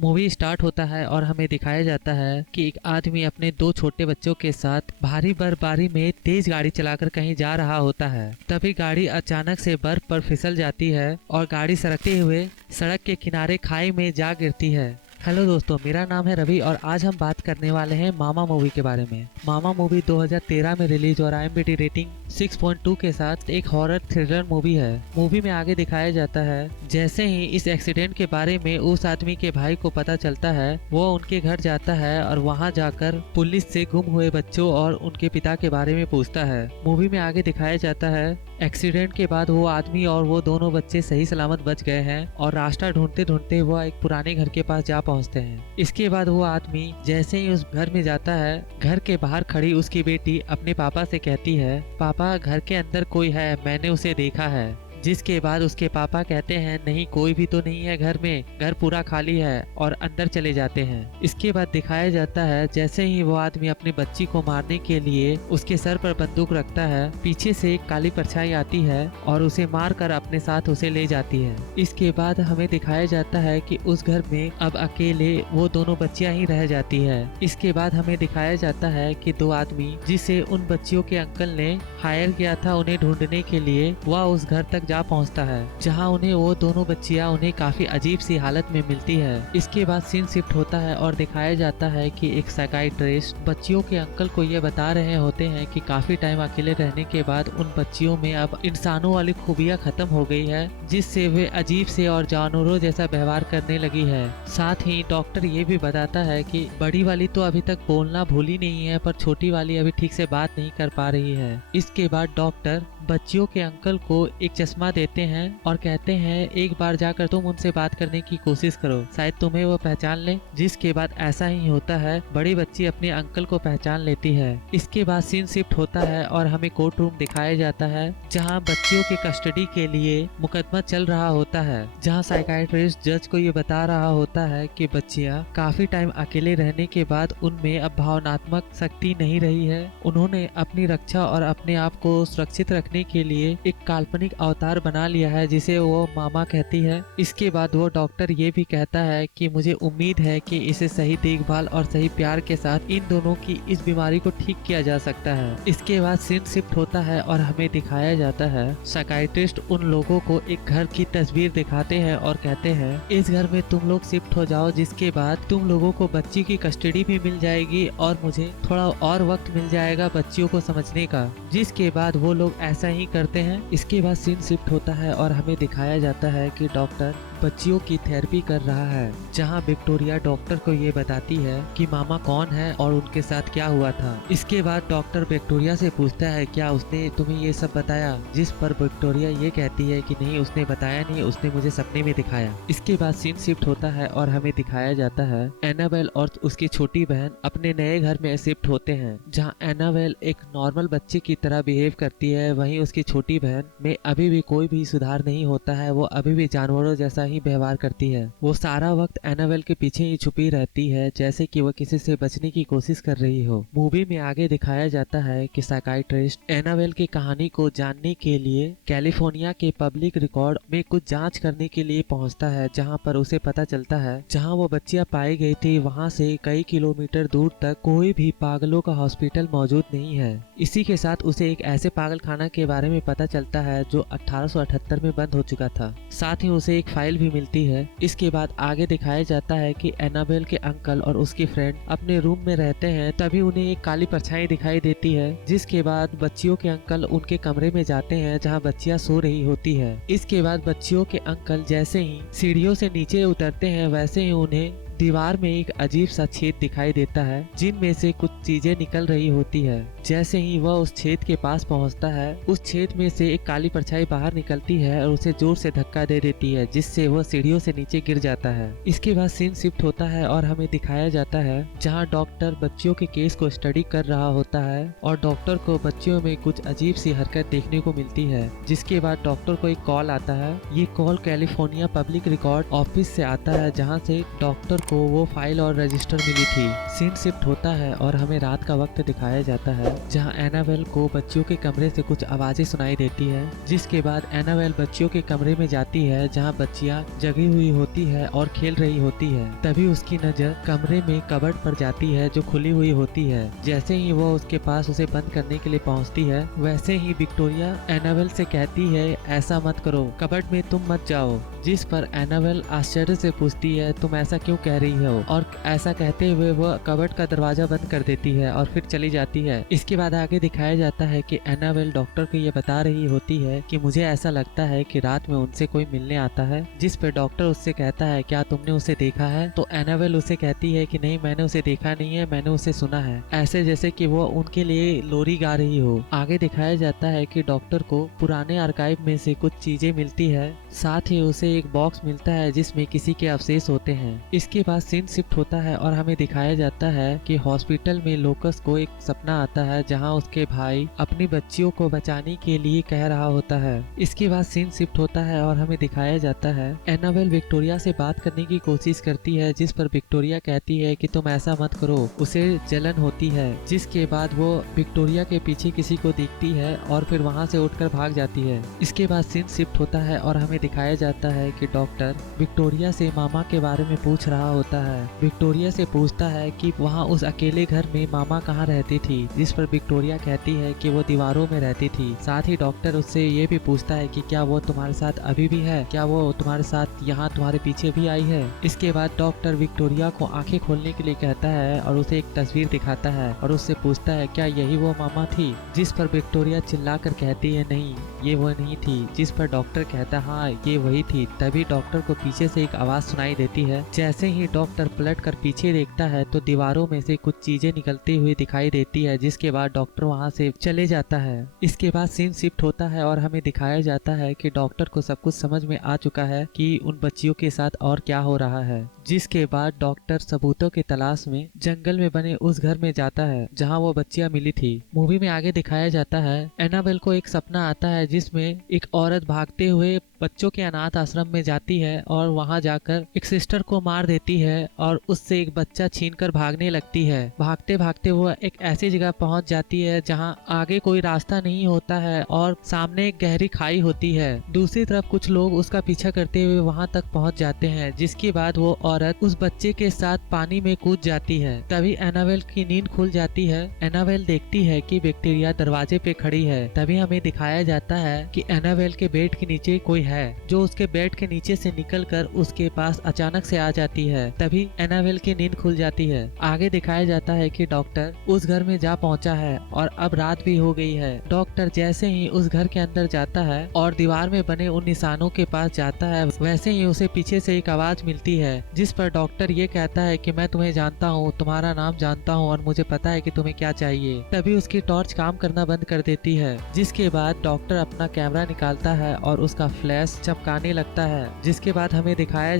Movie start होता है और हमें दिखाया जाता है कि एक आदमी अपने दो छोटे बच्चों के साथ भारी बर्फबारी में तेज गाड़ी चलाकर कहीं जा रहा होता है। तभी गाड़ी अचानक से बर्फ पर फिसल जाती है और गाड़ी सरकते हुए सड़क के किनारे खाई में जा गिरती है। हेलो दोस्तों, मेरा नाम है रवि और आज हम बात करने वाले हैं मामा मूवी के बारे में। मामा मूवी 2013 में रिलीज और IMDb रेटिंग 6.2 के साथ एक हॉरर थ्रिलर मूवी है। मूवी में आगे दिखाया जाता है जैसे ही इस एक्सीडेंट के बारे में उस आदमी के भाई को पता चलता है, वो उनके घर जाता है और वहां जाकर पुलिस से गुम हुए बच्चों और उनके पिता के बारे में पूछता है। मूवी में आगे दिखाया जाता है एक्सीडेंट के बाद वो आदमी और वो दोनों बच्चे सही सलामत बच गए हैं और रास्ता ढूंढते ढूंढते वो एक पुराने घर के पास जा पहुंचते हैं। इसके बाद वो आदमी जैसे ही उस घर में जाता है, घर के बाहर खड़ी उसकी बेटी अपने पापा से कहती है, पापा घर के अंदर कोई है, मैंने उसे देखा है। जिसके बाद उसके पापा कहते हैं, नहीं कोई भी तो नहीं है घर में, घर पूरा खाली है, और अंदर चले जाते हैं। इसके बाद दिखाया जाता है जैसे ही वो आदमी अपनी बच्ची को मारने के लिए उसके सर पर बंदूक रखता है, पीछे से एक काली परछाई आती है और उसे मारकर अपने साथ उसे ले जाती है। इसके बाद हमें दिखाया जाता है कि उस घर में अब अकेले वो दोनों बच्चियां ही रह जाती है। इसके बाद हमें दिखाया जाता है कि दो आदमी जिसे उन बच्चियों के अंकल ने हायर किया था उन्हें ढूंढने के लिए, वह उस घर तक जा पहुंचता है जहां उन्हें वो दोनों बच्चियां उन्हें काफी अजीब सी हालत में मिलती है। इसके बाद सीन शिफ्ट होता है और दिखाया जाता है कि एक साइकियाट्रिस्ट बच्चियों के अंकल को ये बता रहे होते हैं कि काफी टाइम अकेले रहने के बाद उन बच्चियों में अब इंसानों वाली खूबियां खत्म हो गई है, जिससे वे अजीब से और जानवरों जैसा व्यवहार करने लगी है। साथ ही डॉक्टर ये भी बताता है कि बड़ी वाली तो अभी तक बोलना भूली नहीं है, पर छोटी वाली अभी ठीक से बात नहीं कर पा रही है। इसके बाद डॉक्टर बच्चियों के अंकल को एक चश्मा देते हैं और कहते हैं, एक बार जाकर तुम उनसे बात करने की कोशिश करो, शायद तुम्हें वो पहचान ले। जिसके बाद ऐसा ही होता है, बड़ी बच्ची अपने अंकल को पहचान लेती है। इसके बाद सीन शिफ्ट होता है और हमें कोर्ट रूम दिखाया जाता है जहां बच्चियों के कस्टडी के लिए मुकदमा चल रहा होता है, जहां साइकियाट्रिस्ट जज को ये बता रहा होता है कि बच्चियां काफी टाइम अकेले रहने के बाद उनमें अब भावनात्मक शक्ति नहीं रही है। उन्होंने अपनी रक्षा और अपने आप को सुरक्षित रखने के लिए एक काल्पनिक अवतार बना लिया है जिसे वो मामा कहती है। इसके बाद वो डॉक्टर ये भी कहता है कि मुझे उम्मीद है कि इसे सही देखभाल और सही प्यार के साथ इन दोनों की इस बीमारी को ठीक किया जा सकता है। इसके बाद सीन शिफ्ट होता है और हमें दिखाया जाता है साइकियाट्रिस्ट उन लोगों को एक घर की तस्वीर दिखाते हैं और कहते हैं, इस घर में तुम लोग शिफ्ट हो जाओ, जिसके बाद तुम लोगों को बच्ची की कस्टडी भी मिल जाएगी और मुझे थोड़ा और वक्त मिल जाएगा बच्चियों को समझने का। जिसके बाद वो लोग ऐसा ही करते हैं। इसके बाद सीन शिफ्ट होता है और हमें दिखाया जाता है कि डॉक्टर बच्चियों की थेरेपी कर रहा है, जहां विक्टोरिया डॉक्टर को ये बताती है कि मामा कौन है और उनके साथ क्या हुआ था। इसके बाद डॉक्टर विक्टोरिया से पूछता है, क्या उसने तुम्हें ये सब बताया? जिस पर विक्टोरिया ये कहती है कि नहीं, उसने बताया नहीं, उसने मुझे सपने में दिखाया। इसके बाद सीन शिफ्ट होता है और हमें दिखाया जाता है एनाबेल और उसकी छोटी बहन अपने नए घर में शिफ्ट होते हैं, जहाँ एनाबेल एक नॉर्मल बच्चे की तरह बिहेव करती है, वहीं उसकी छोटी बहन में अभी भी कोई भी सुधार नहीं होता है। वो अभी भी जानवरों जैसा ही व्यवहार करती है। वो सारा वक्त एनाबेल के पीछे ही छुपी रहती है, जैसे कि वो किसी से बचने की कोशिश कर रही हो। मूवी में आगे दिखाया जाता है कि साइकियाट्रिस्ट एनाबेल की कहानी को जानने के लिए कैलिफोर्निया के पब्लिक रिकॉर्ड में कुछ जांच करने के लिए पहुंचता है, जहां पर उसे पता चलता है जहां वो बच्चियां पाई गई थी वहां से कई किलोमीटर दूर तक कोई भी पागलों का हॉस्पिटल मौजूद नहीं है। इसी के साथ उसे एक ऐसे पागल खाना के बारे में पता चलता है जो 1878 में बंद हो चुका था। साथ ही उसे एक फाइल भी मिलती है। इसके बाद आगे दिखाया जाता है कि एनाबेल के अंकल और उसकी फ्रेंड अपने रूम में रहते हैं, तभी उन्हें एक काली परछाई दिखाई देती है। जिसके बाद बच्चियों के अंकल उनके कमरे में जाते हैं जहां बच्चियां सो रही होती है। इसके बाद बच्चियों के अंकल जैसे ही सीढ़ियों से नीचे उतरते हैं, वैसे ही उन्हें दीवार में एक अजीब सा छेद दिखाई देता है, जिनमें से कुछ चीजें निकल रही होती है। जैसे ही वह उस छेद के पास पहुंचता है, उस छेद में से एक काली परछाई बाहर निकलती है और उसे जोर से धक्का दे देती है, जिससे वह सीढ़ियों से नीचे गिर जाता है। इसके बाद सीन शिफ्ट होता है और हमें दिखाया जाता है जहां डॉक्टर बच्चियों के केस को स्टडी कर रहा होता है और डॉक्टर को बच्चियों में कुछ अजीब सी हरकत देखने को मिलती है। जिसके बाद डॉक्टर को एक कॉल आता है। ये call California public record office से आता है, जहाँ से डॉक्टर को वो फाइल और रजिस्टर मिली थी। सीन शिफ्ट होता है और हमें रात का वक्त दिखाया जाता है जहाँ एनाबेल को बच्चियों के कमरे से कुछ आवाजें सुनाई देती है, जिसके बाद एनाबेल बच्चियों के कमरे में जाती है जहाँ बच्चियाँ जगी हुई होती है और खेल रही होती है। तभी उसकी नजर कमरे में कबर्ड पर जाती है जो खुली हुई होती है। जैसे ही वो उसके पास उसे बंद करने के लिए पहुंचती है, वैसे ही विक्टोरिया एनाबेल से कहती है ऐसा मत करो, कबर्ड में तुम मत जाओ। जिस पर एनाबेल आश्चर्य से पूछती है तुम ऐसा क्यों कह रही हो, और ऐसा कहते हुए वो कबर्ड का दरवाजा बंद कर देती है और फिर चली जाती है। इसके बाद आगे दिखाया जाता है कि एनाबेल डॉक्टर को ये बता रही होती है कि मुझे ऐसा लगता है कि रात में उनसे कोई मिलने आता है। जिस पर डॉक्टर उससे कहता है क्या तुमने उसे देखा है? तो एनाबेल उसे कहती है कि नहीं, मैंने उसे देखा नहीं है, मैंने उसे सुना है, ऐसे जैसे कि वो उनके लिए लोरी गा रही हो। आगे दिखाया जाता है कि डॉक्टर को पुराने आर्काइव में से कुछ चीजें मिलती है, साथ ही उसे एक बॉक्स मिलता है जिसमें किसी के अवशेष होते हैं। इसके बाद सीन शिफ्ट होता है और हमें दिखाया जाता है कि हॉस्पिटल में लोकस को एक सपना आता है जहां उसके भाई अपनी बच्चियों को बचाने के लिए कह रहा होता है। इसके बाद सीन शिफ्ट होता है और हमें दिखाया जाता है एनाबेल विक्टोरिया से बात करने की कोशिश करती है, जिस पर विक्टोरिया कहती है कि तुम ऐसा मत करो, उसे जलन होती है। जिसके बाद वो विक्टोरिया के पीछे किसी को देखती है और फिर वहां से उठकर भाग जाती है। इसके बाद सीन शिफ्ट होता है और हमें दिखाया जाता है कि डॉक्टर विक्टोरिया से मामा के बारे में पूछ रहा होता है। विक्टोरिया से पूछता है कि वहाँ उस अकेले घर में मामा कहाँ रहती थी, जिस पर विक्टोरिया कहती है कि वो दीवारों में रहती थी। साथ ही डॉक्टर उससे ये भी पूछता है कि क्या वो तुम्हारे साथ अभी भी है, क्या वो तुम्हारे साथ यहाँ तुम्हारे पीछे भी आई है। इसके बाद डॉक्टर विक्टोरिया को आंखें खोलने के लिए कहता है और उसे एक तस्वीर दिखाता है और उससे पूछता है क्या यही वो मामा थी, जिस पर विक्टोरिया चिल्लाकर कहती है नहीं, ये वो नहीं थी। जिस पर डॉक्टर कहता है हाँ ये वही थी। तभी डॉक्टर को पीछे से एक आवाज सुनाई देती है। जैसे ही डॉक्टर पलट कर पीछे देखता है तो दीवारों में से कुछ चीजें निकलती हुई दिखाई देती है, जिसके बाद डॉक्टर वहां से चले जाता है। इसके बाद सीन शिफ्ट होता है और हमें दिखाया जाता है कि डॉक्टर को सब कुछ समझ में आ चुका है कि उन बच्चियों के साथ और क्या हो रहा है। जिसके बाद डॉक्टर सबूतों की तलाश में जंगल में बने उस घर में जाता है जहां वो बच्चियां मिली थी। मूवी में आगे दिखाया जाता है एनाबेल को एक सपना आता है जिसमें एक औरत भागते हुए बच्चों के अनाथ आश्रम में जाती है और वहां जाकर एक सिस्टर को मार देती है और उससे एक बच्चा छीनकर भागने लगती है। भागते भागते वो एक ऐसी जगह पहुंच जाती है जहां आगे कोई रास्ता नहीं होता है और सामने एक गहरी खाई होती है। दूसरी तरफ कुछ लोग उसका पीछा करते हुए वहां तक पहुंच जाते हैं, जिसके बाद वो औरत उस बच्चे के साथ पानी में कूद जाती है। तभी एनाबेल की नींद खुल जाती है। एनाबेल देखती है कि विक्टोरिया दरवाजे पे खड़ी है। तभी हमें दिखाया जाता है कि एनाबेल के बेड के नीचे कोई है जो उसके बेड के नीचे से निकलकर उसके पास अचानक से आ जाती है। तभी एनाबेल की नींद खुल जाती है। आगे दिखाया जाता है कि डॉक्टर उस घर में जा पहुंचा है और अब रात भी हो गई है। डॉक्टर जैसे ही उस घर के अंदर जाता है और दीवार में बने उन निशानों के पास जाता है, वैसे ही उसे पीछे से एक आवाज मिलती है, जिस पर डॉक्टर ये कहता है कि मैं तुम्हें जानता हूँ, तुम्हारा नाम जानता हूँ और मुझे पता है कि तुम्हें क्या चाहिए। तभी उसकी टॉर्च काम करना बंद कर देती है। जिसके बाद डॉक्टर अपना कैमरा निकालता है और उसका फ्लैश चमकाने लगता है। जिसके बाद हमें दिखाया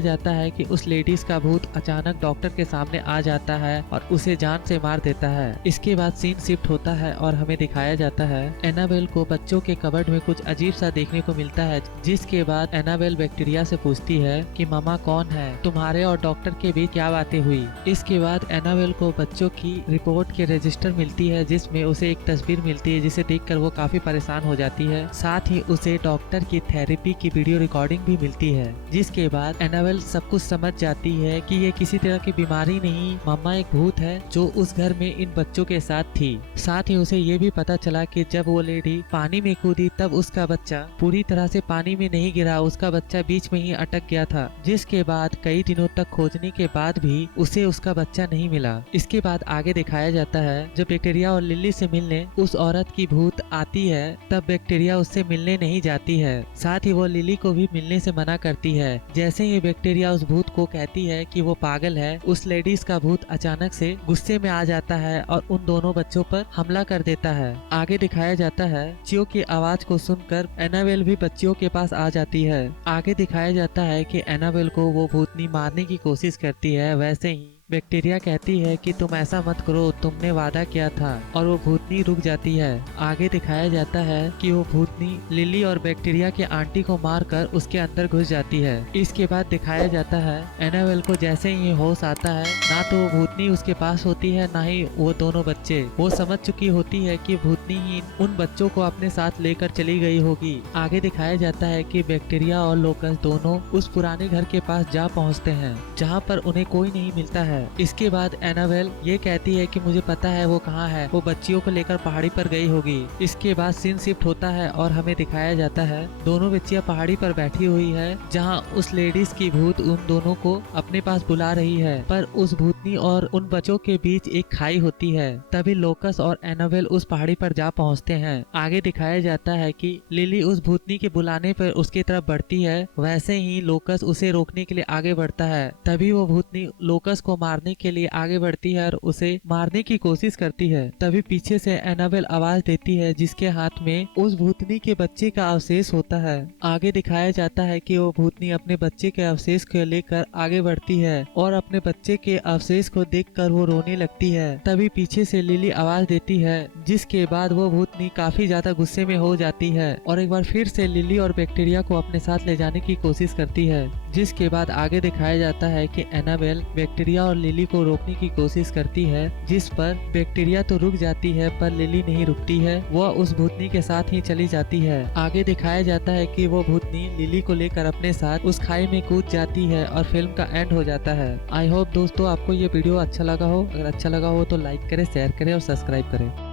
जाता है कि उस लेडीज का भूत अचानक डॉक्टर के सामने आ जाता है और उसे जान से मार देता है। इसके बाद सीन शिफ्ट होता है और हमें दिखाया जाता है एनाबेल को बच्चों के कबर्ड में कुछ अजीब सा देखने को मिलता है। जिसके बाद एनाबेल विक्टोरिया से पूछती है कि मामा कौन है, तुम्हारे और डॉक्टर के बीच क्या बातें हुई। इसके बाद एनाबेल को बच्चों की रिपोर्ट के रजिस्टर मिलती है, जिसमें उसे एक तस्वीर मिलती है जिसे देखकर वो काफी परेशान हो जाती है। साथ ही उसे डॉक्टर की थेरेपी की वीडियो रिकॉर्डिंग भी मिलती है। जिसके बाद एनाबेल सब कुछ समझ जाती है कि ये किसी तरह की बीमारी नहीं, मामा एक भूत है जो उस घर में इन बच्चों के साथ थी। साथ ही उसे ये भी पता चला कि जब वो लेडी पानी में कूदी तब उसका बच्चा पूरी तरह से पानी में नहीं गिरा, उसका बच्चा बीच में ही अटक गया था। जिसके बाद कई दिनों तक खोजने के बाद भी उसे उसका बच्चा नहीं मिला। इसके बाद आगे दिखाया जाता है जब विक्टोरिया और लिली से मिलने उस औरत की भूत आती है, तब विक्टोरिया उससे मिलने नहीं जाती है। साथ ही वो लिली को भी मिलने से मना करती है। जैसे ही विक्टोरिया उस भूत को कहती है कि वो पागल है, उस लेडीज का भूत अचानक से गुस्से में आ जाता है और उन दोनों बच्चों पर हमला कर देता है। आगे दिखाया जाता है बच्चियों की आवाज को सुनकर एनाबेल भी बच्चियों के पास आ जाती है। आगे दिखाया जाता है कि एनाबेल को वो भूतनी मारने की कोशिश करती है, वैसे ही बैक्टीरिया कहती है कि तुम ऐसा मत करो, तुमने वादा किया था, और वो भूतनी रुक जाती है। आगे दिखाया जाता है कि वो भूतनी लिली और बैक्टीरिया के आंटी को मारकर उसके अंदर घुस जाती है। इसके बाद दिखाया जाता है एनाबेल को जैसे ही होश आता है, ना तो वो भूतनी उसके पास होती है, ना ही वो दोनों बच्चे। वो समझ चुकी होती है कि भूतनी ही उन बच्चों को अपने साथ लेकर चली गई होगी। आगे दिखाया जाता है कि बैक्टीरिया और लोकस दोनों उस पुराने घर के पास जा पहुंचते हैं, जहां पर उन्हें कोई नहीं मिलता है। इसके बाद एनाबेल ये कहती है कि मुझे पता है वो कहाँ है, वो बच्चियों को लेकर पहाड़ी पर गई होगी। इसके बाद सीन शिफ्ट होता है और हमें दिखाया जाता है दोनों बच्चियां पहाड़ी पर बैठी हुई है, जहां उस लेडीज की भूत उन दोनों को अपने पास बुला रही है। पर उस भूतनी और उन बच्चों के बीच एक खाई होती है। तभी लोकस और एनाबेल उस पहाड़ी पर जा पहुंचते हैं। आगे दिखाया जाता है कि लिली उस भूतनी के बुलाने पर उसकी तरफ बढ़ती है, वैसे ही लोकस उसे रोकने के लिए आगे बढ़ता है। तभी वो भूतनी लोकस को मारने के लिए आगे बढ़ती है और उसे मारने की कोशिश करती है। तभी पीछे से एनाबेल आवाज देती है, जिसके हाथ में उस भूतनी के बच्चे का अवशेष होता है। आगे दिखाया जाता है कि वो भूतनी अपने बच्चे के अवशेष को लेकर आगे बढ़ती है और अपने बच्चे के अवशेष को देखकर वो रोने लगती है। तभी पीछे से लिली आवाज देती है, जिसके बाद वो भूतनी काफी ज्यादा गुस्से में हो जाती है और एक बार फिर से लिली और बैक्टीरिया को अपने साथ ले जाने की कोशिश करती है। जिसके बाद आगे दिखाया जाता है कि एनाबेल बैक्टीरिया और लिली को रोकने की कोशिश करती है, जिस पर बैक्टीरिया तो रुक जाती है पर लिली नहीं रुकती है, वह उस भूतनी के साथ ही चली जाती है। आगे दिखाया जाता है कि वो भूतनी लिली को लेकर अपने साथ उस खाई में कूद जाती है और फिल्म का एंड हो जाता है। आई होप दोस्तों आपको ये वीडियो अच्छा लगा हो। अगर अच्छा लगा हो तो लाइक करें, शेयर करें और सब्सक्राइब करें।